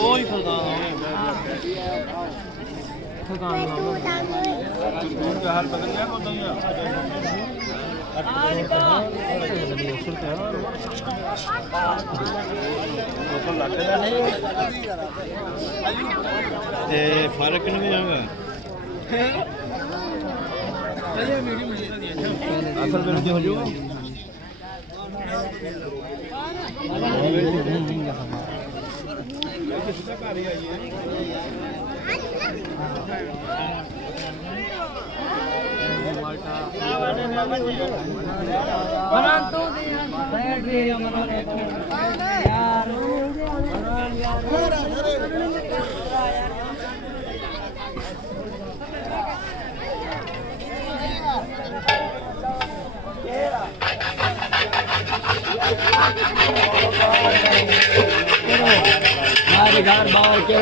ਕੋਈ ਫਰਦਾ हाल बदल गया उतना ही फर्क नहीं जाएगा असल में हो जाएगा घर बाहर क्यों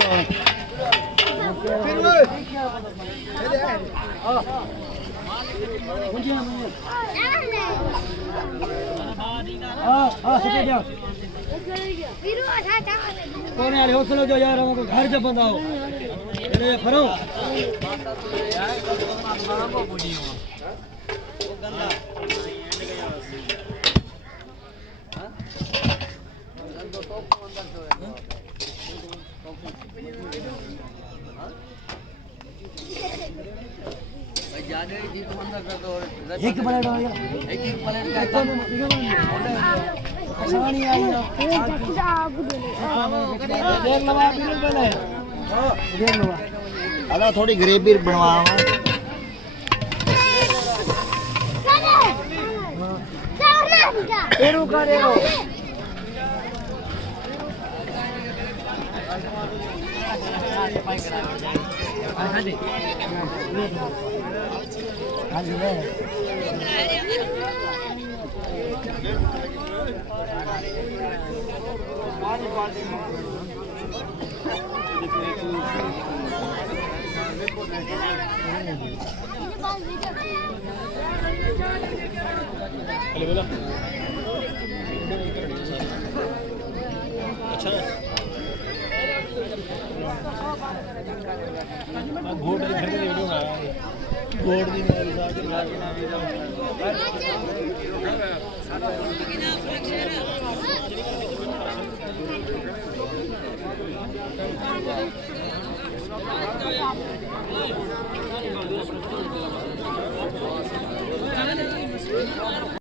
हौसलो जो यार हमको घर जब बताओ फरो एक प्लेट हो गया एक प्लेट का आसानी आई ना देख लो आप नहीं बने देख लो अदा थोड़ी ग्रेवी बनवावा एरू करे हो हां जी हां जी अच्छा घोड़ की वीडियो बना रहा है घोड़ की मेरे साथ